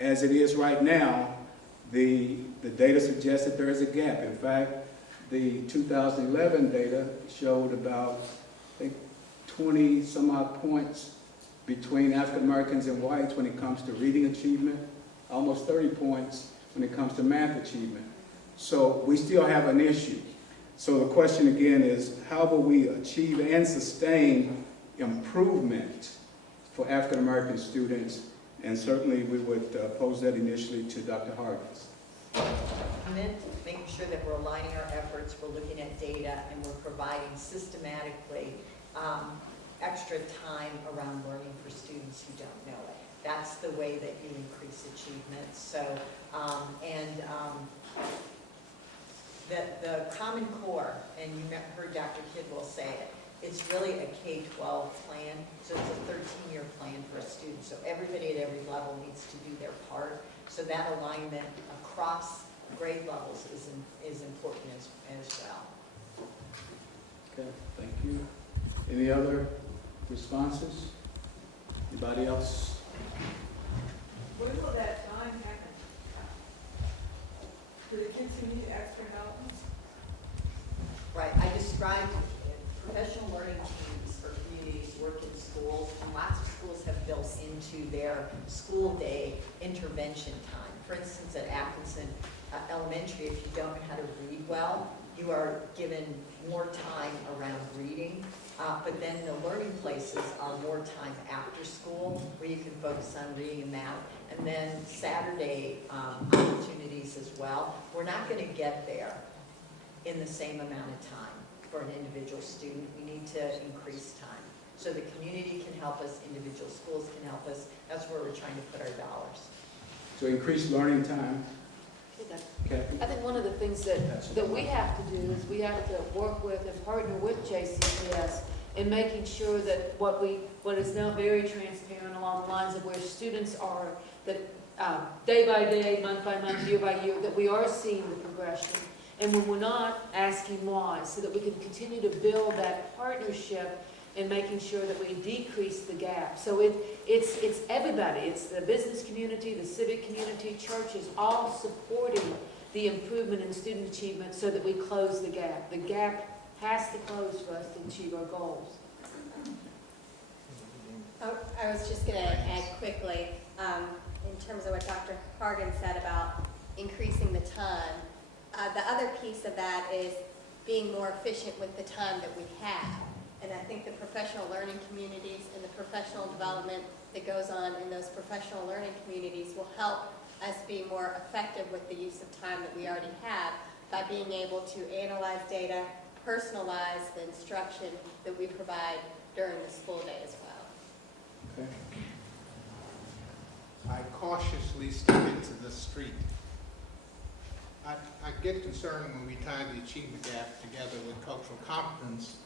as it is right now, the data suggests that there is a gap. In fact, the 2011 data showed about, I think, 20 some odd points between African Americans and whites when it comes to reading achievement, almost 30 points when it comes to math achievement. So we still have an issue. So the question again is, how will we achieve and sustain improvement for African American students? And certainly we would pose that initially to Dr. Harkins. Making sure that we're aligning our efforts, we're looking at data, and we're providing systematically extra time around learning for students who don't know it. That's the way that you increase achievement. So, the Common Core, and you heard Dr. Kidwell say it, it's really a K-12 plan, so it's a 13-year plan for a student. So everybody at every level needs to do their part. So that alignment across grade levels is important as well. Okay, thank you. Any other responses? Anybody else? When will that time happen? For the kids who need extra help? Right, I described professional learning teams for communities work in schools, and lots of schools have built into their school day intervention time. For instance, at Atkinson Elementary, if you don't know how to read well, you are given more time around reading, but then the learning places are more time after school where you can focus on reading and math, and then Saturday opportunities as well. We're not going to get there in the same amount of time for an individual student. We need to increase time. So the community can help us, individual schools can help us. That's where we're trying to put our dollars. To increase learning time. Okay. I think one of the things that we have to do is we have to work with and partner with JCPS in making sure that what is now very transparent along the lines of where students are, that day by day, month by month, year by year, that we are seeing the progression. And when we're not asking why, so that we can continue to build that partnership and making sure that we decrease the gap. So it's everybody. It's the business community, the civic community, churches, all supporting the improvement in student achievement so that we close the gap. The gap has to close for us to achieve our goals. I was just going to add quickly, in terms of what Dr. Hargan said about increasing the time. The other piece of that is being more efficient with the time that we have. And I think the professional learning communities and the professional development that goes on in those professional learning communities will help us be more effective with the use of time that we already have by being able to analyze data, personalize the instruction that we provide during the school day as well. Okay. I cautiously step into the street. I get concerned when we tie the achievement gap together with cultural competence,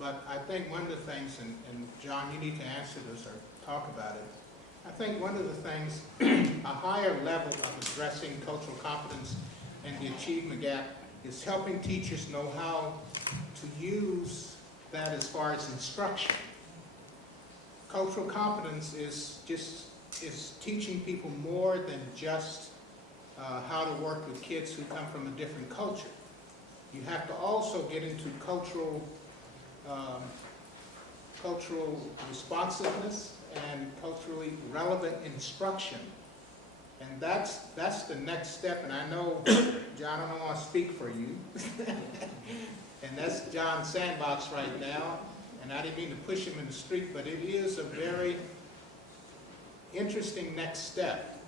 but I think one of the things, and John, you need to answer this or talk about it, I think one of the things, a higher level of addressing cultural competence and the achievement gap is helping teachers know how to use that as far as instruction. Cultural competence is teaching people more than just how to work with kids who come from a different culture. You have to also get into cultural responsiveness and culturally relevant instruction. And that's the next step. And I know, John, I don't want to speak for you. And that's John's sandbox right now. And I didn't mean to push him in the street, but it is a very interesting next step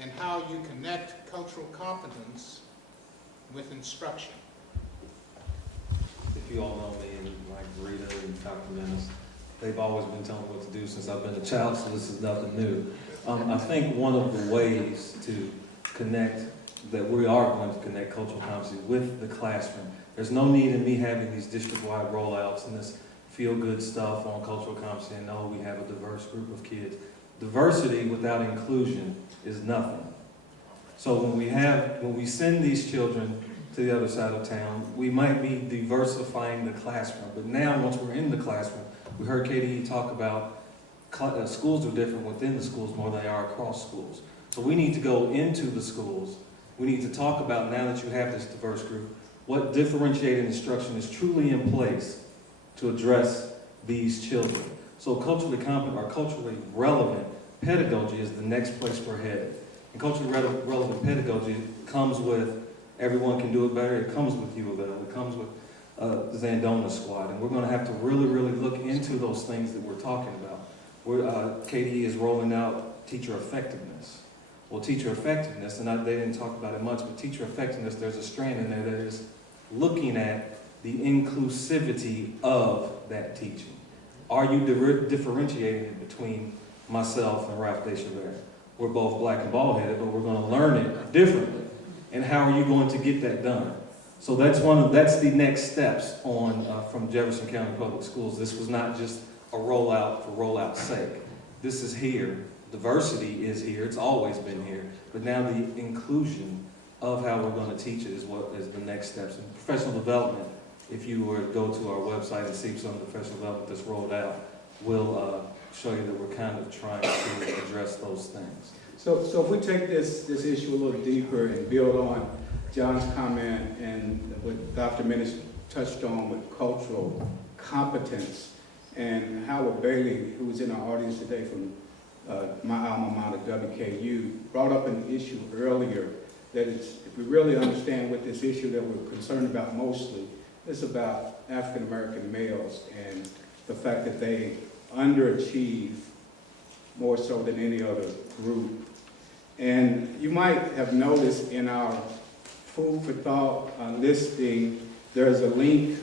in how you connect cultural competence with instruction. If you all know me, and like Rita and Dr. Dennis, they've always been telling me what to do since I've been a child, so this is nothing new. I think one of the ways to connect, that we are going to connect cultural competency with the classroom. There's no need in me having these district-wide rollouts and this feel-good stuff on cultural competency and know we have a diverse group of kids. Diversity without inclusion is nothing. So when we send these children to the other side of town, we might be diversifying the classroom. But now, once we're in the classroom, we heard KDE talk about schools are different within the schools more than they are across schools. So we need to go into the schools. We need to talk about, now that you have this diverse group, what differentiated instruction is truly in place to address these children. So culturally competent or culturally relevant pedagogy is the next place we're headed. And culturally relevant pedagogy comes with Everyone Can Do It Better. It comes with U of L. It comes with the Zandona Squad. And we're going to have to really, really look into those things that we're talking about. KDE is rolling out teacher effectiveness. Well, teacher effectiveness, and they didn't talk about it much, but teacher effectiveness, there's a strand in there that is looking at the inclusivity of that teaching. Are you differentiating it between myself and Ralph Deschavert? We're both black and bald-headed, but we're going to learn it differently. And how are you going to get that done? So that's the next steps on from Jefferson County Public Schools. This was not just a rollout for rollout's sake. This is here. Diversity is here. It's always been here. But now the inclusion of how we're going to teach it is what is the next steps. And professional development, if you were to go to our website and see some of the professional development that's rolled out, will show you that we're kind of trying to address those things. So if we take this issue a little deeper and build on John's comment and what Dr. Minnis touched on with cultural competence, and Howard Bailey, who was in our audience today from my alma mater, WKU, brought up an issue earlier that if we really understand what this issue that we're concerned about mostly, it's about African American males and the fact that they underachieve more so than any other group. And you might have noticed in our food for thought listing, there's a link,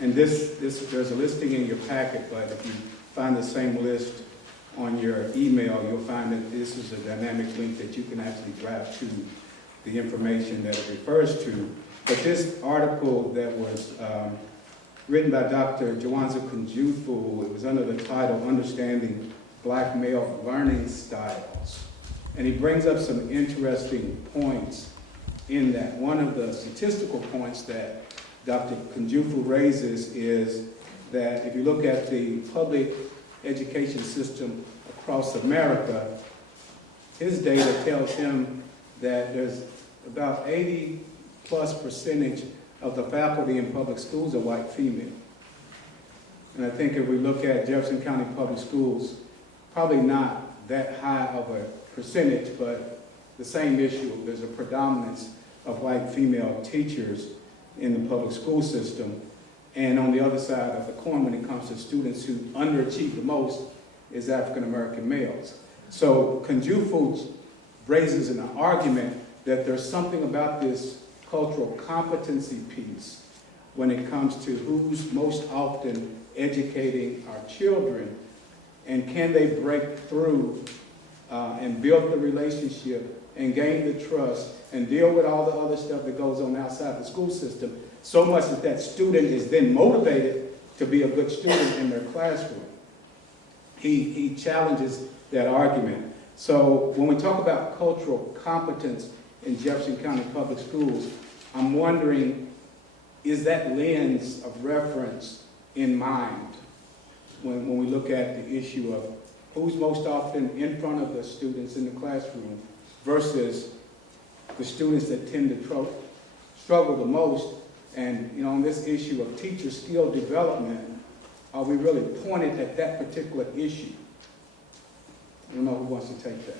and there's a listing in your packet, but if you find the same list on your email, you'll find that this is a dynamic link that you can actually drive to the information that it refers to. But this article that was written by Dr. Jawanza Kunjufu, it was under the title, Understanding Black Male Learning Styles. And he brings up some interesting points in that. One of the statistical points that Dr. Kunjufu raises is that if you look at the public education system across America, his data tells him that there's about 80+% of the faculty in public schools are white female. And I think if we look at Jefferson County Public Schools, probably not that high of a percentage, but the same issue. There's a predominance of white female teachers in the public school system. And on the other side of the coin, when it comes to students who underachieve the most, is African American males. So Kunjufu raises an argument that there's something about this cultural competency piece when it comes to who's most often educating our children, and can they break through and build the relationship and gain the trust and deal with all the other stuff that goes on outside the school system, so much that that student is then motivated to be a good student in their classroom. He challenges that argument. So when we talk about cultural competence in Jefferson County Public Schools, I'm wondering, is that lens of reference in mind when we look at the issue of who's most often in front of the students in the classroom versus the students that tend to struggle the most? And on this issue of teacher skill development, are we really pointed at that particular issue? I don't know who wants to take that.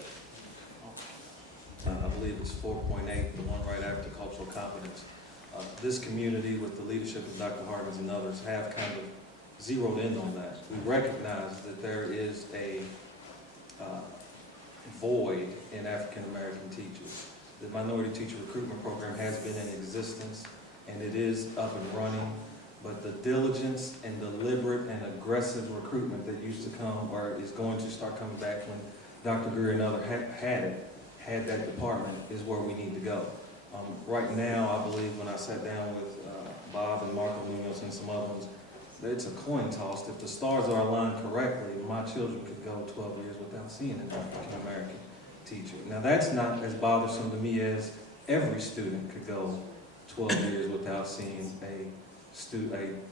I believe it's 4.8, the one right after cultural competence. This community, with the leadership of Dr. Harkins and others, have kind of zeroed in on that. We recognize that there is a void in African American teachers. The Minority Teacher Recruitment Program has been in existence, and it is up and running, but the diligence and deliberate and aggressive recruitment that used to come, or is going to start coming back when Dr. Greer and others had that department, is where we need to go. Right now, I believe when I sat down with Bob and Marco Munoz and some other ones, it's a coin toss. If the stars are aligned correctly, my children could go 12 years without seeing an African American teacher. Now that's not as bothersome to me as every student could go 12 years without seeing a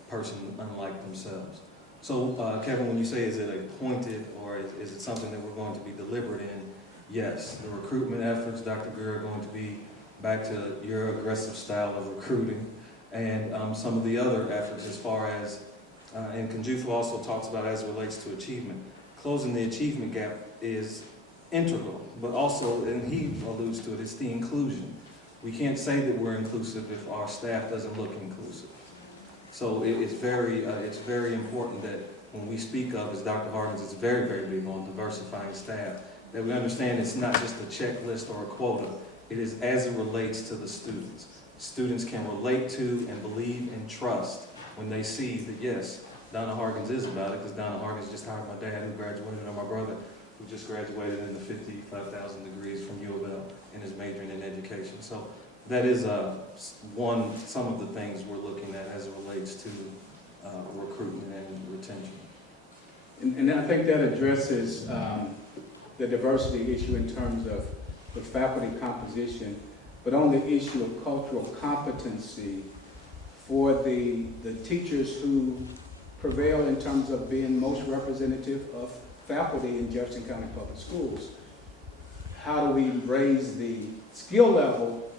person unlike themselves. So Kevin, when you say is it a pointed, or is it something that we're going to be deliberate in, yes, the recruitment efforts, Dr. Greer, are going to be back to your aggressive style of recruiting, and some of the other efforts as far as, and Kunjufu also talks about as it relates to achievement. Closing the achievement gap is integral, but also, and he alludes to it, it's the inclusion. We can't say that we're inclusive if our staff doesn't look inclusive. So it's very important that when we speak of, as Dr. Harkins is very, very big on diversifying staff, that we understand it's not just a checklist or a quota. It is as it relates to the students. Students can relate to and believe and trust when they see that, yes, Donna Harkins is about it, because Donna Harkins just hired my dad who graduated, or my brother who just graduated in the 55,000 degrees from U of L and is majoring in education. So that is some of the things we're looking at as it relates to recruitment and retention. And I think that addresses the diversity issue in terms of the faculty composition, but on the issue of cultural competency for the teachers who prevail in terms of being most representative of faculty in Jefferson County Public Schools. How do we raise the skill level?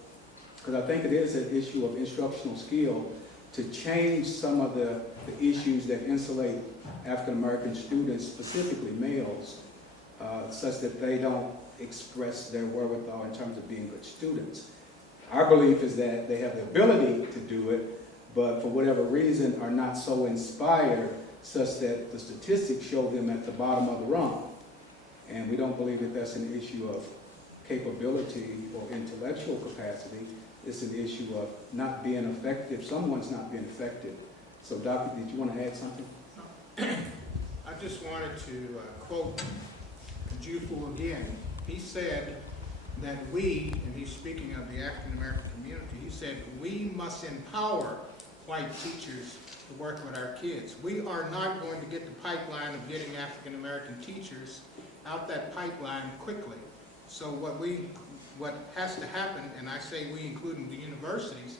Because I think it is an issue of instructional skill to change some of the issues that insulate African American students, specifically males, such that they don't express their wherewithal in terms of being good students. Our belief is that they have the ability to do it, but for whatever reason are not so inspired such that the statistics show them at the bottom of the rung. And we don't believe that that's an issue of capability or intellectual capacity. It's an issue of not being effective. Someone's not being effective. So, Doctor, did you want to add something? I just wanted to quote Kunjufu again. He said that we, and he's speaking of the African American community, he said we must empower white teachers to work with our kids. We are not going to get the pipeline of getting African American teachers out that pipeline quickly. So what has to happen, and I say we including the universities,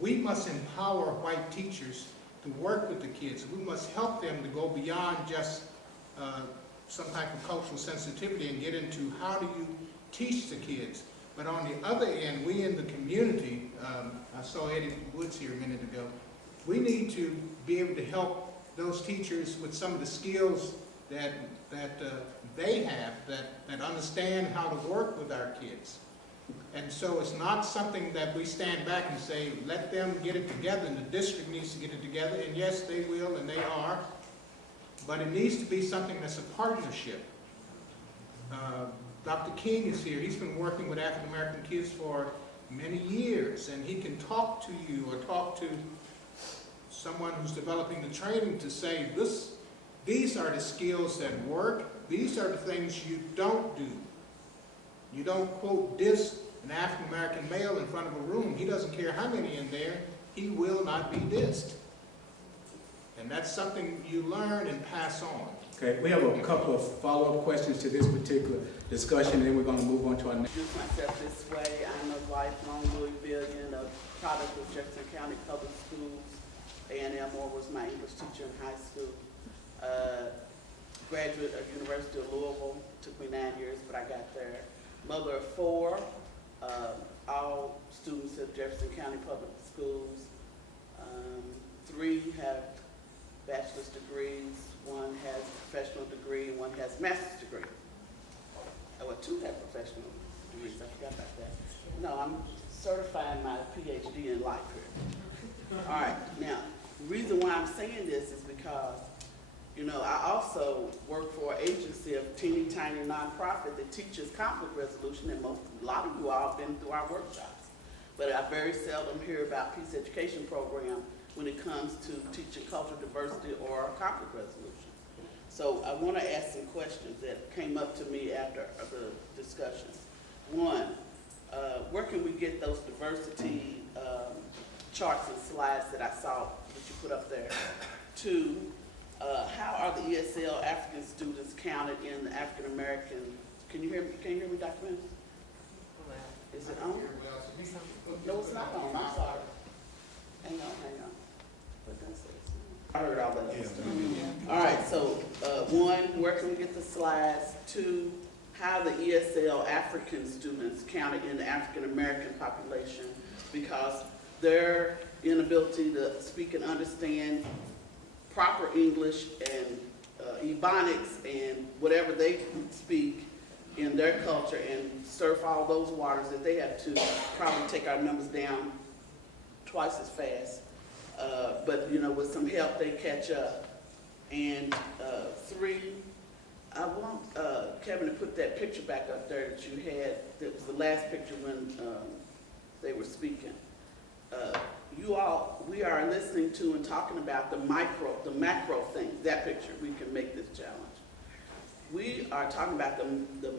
we must empower white teachers to work with the kids. We must help them to go beyond just some type of cultural sensitivity and get into how do you teach the kids. But on the other end, we in the community, I saw Eddie Woods here a minute ago, we need to be able to help those teachers with some of the skills that they have, that understand how to work with our kids. And so it's not something that we stand back and say, let them get it together, and the district needs to get it together, and yes, they will, and they are, but it needs to be something that's a partnership. Dr. King is here. He's been working with African American kids for many years, and he can talk to you or talk to someone who's developing the training to say, these are the skills that work. These are the things you don't do. You don't quote diss an African American male in front of a room. He doesn't care how many in there. He will not be dissed. And that's something you learn and pass on. Okay, we have a couple of follow-up questions to this particular discussion, and then we're going to move on to our next. Introduce myself this way. I'm a lifelong Louisvillian, a product of Jefferson County Public Schools. A&M Moore was my English teacher in high school. Graduate of University of Louisville. Took me 9 years, but I got there. Mother of 4, all students of Jefferson County Public Schools. 3 have bachelor's degrees, 1 has a professional degree, and 1 has a master's degree. Well, 2 have professional degrees, I forgot about that. No, I'm certifying my PhD in life here. All right, now, the reason why I'm saying this is because, you know, I also work for an agency of teeny tiny nonprofit that teaches conflict resolution, and a lot of you all have been through our workshops. But I very seldom hear about peace education program when it comes to teaching cultural diversity or conflict resolution. So I want to ask some questions that came up to me after the discussions. 1, where can we get those diversity charts and slides that I saw that you put up there? 2, how are the ESL African students counted in the African American? Can you hear me? Can you hear me, Dr. Mills? Is it on? No, it's not on. I'm sorry. Hang on. What did I say? I heard all that. All right. So 1, where can we get the slides? 2, how the ESL African students counted in the African American population, because their inability to speak and understand proper English and Ebonics and whatever they speak in their culture and surf all those waters, that they have to probably take our numbers down twice as fast. But you know, with some help, they catch up. And 3, I want Kevin to put that picture back up there that you had. That was the last picture when they were speaking. We are listening to and talking about the macro things. That picture, we can make this challenge. We are talking about the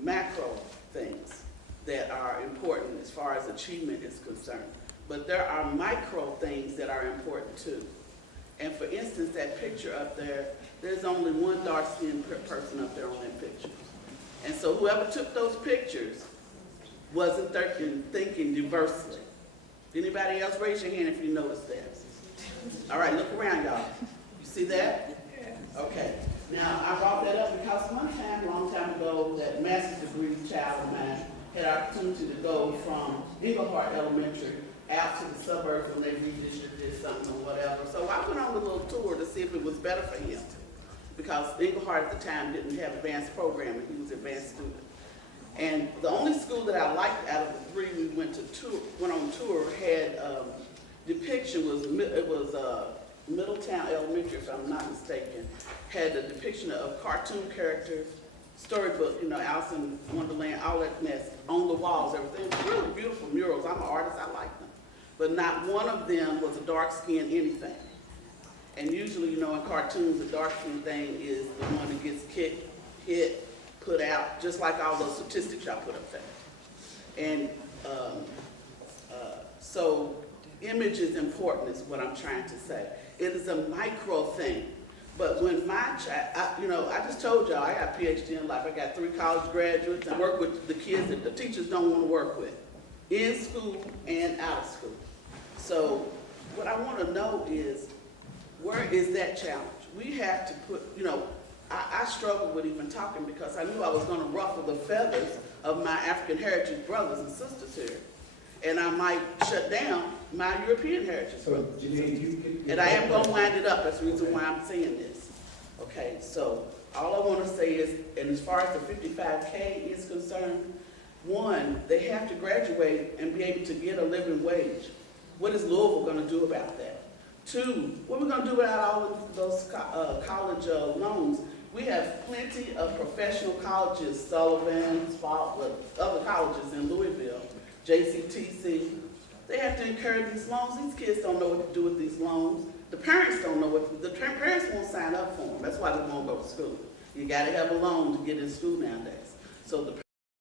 macro things that are important as far as achievement is concerned. But there are micro things that are important too. And for instance, that picture up there, there's only one dark-skinned person up there on that picture. And so whoever took those pictures wasn't thinking diversely. Anybody else, raise your hand if you noticed that. All right, look around, y'all. You see that? Okay. Now, I brought that up because one time, a long time ago, that master's degree child of mine had opportunity to go from Englehart Elementary out to the suburbs when they redistricted something or whatever. So I went on a little tour to see if it was better for him, because Englehart at the time didn't have advanced programming. He was an advanced student. And the only school that I liked out of the 3 we went on tour had depiction was Middletown Elementary, if I'm not mistaken, had a depiction of cartoon characters, storybook, you know, Alice in Wonderland, all that mess on the walls, everything. It was really beautiful murals. I'm an artist, I like them. But not one of them was a dark-skinned anything. And usually, you know, in cartoons, the dark-skinned thing is the one that gets kicked, hit, put out, just like all those statistics y'all put up there. And so image is important is what I'm trying to say. It is a micro thing. But when my child, you know, I just told y'all I got a PhD in life. I got 3 college graduates. I work with the kids that the teachers don't want to work with, in school and out of school. So what I want to know is, where is that challenge? We have to put, you know, I struggled with even talking because I knew I was going to ruffle the feathers of my African heritage brothers and sisters here. And I might shut down my European heritage So, brothers. Janine, you can. And I am going to wind it up. That's the reason why I'm saying this. Okay, so all I want to say is, and as far as the 55K is concerned, 1, they have to graduate and be able to get a living wage. What is Louisville going to do about that? 2, what are we going to do about all of those college loans? We have plenty of professional colleges, Sullivan, other colleges in Louisville, JCTC. They have to incur these loans. These kids don't know what to do with these loans. The parents don't know what, the parents won't sign up for them. That's why they won't go to school. You got to have a loan to get in school nowadays. So the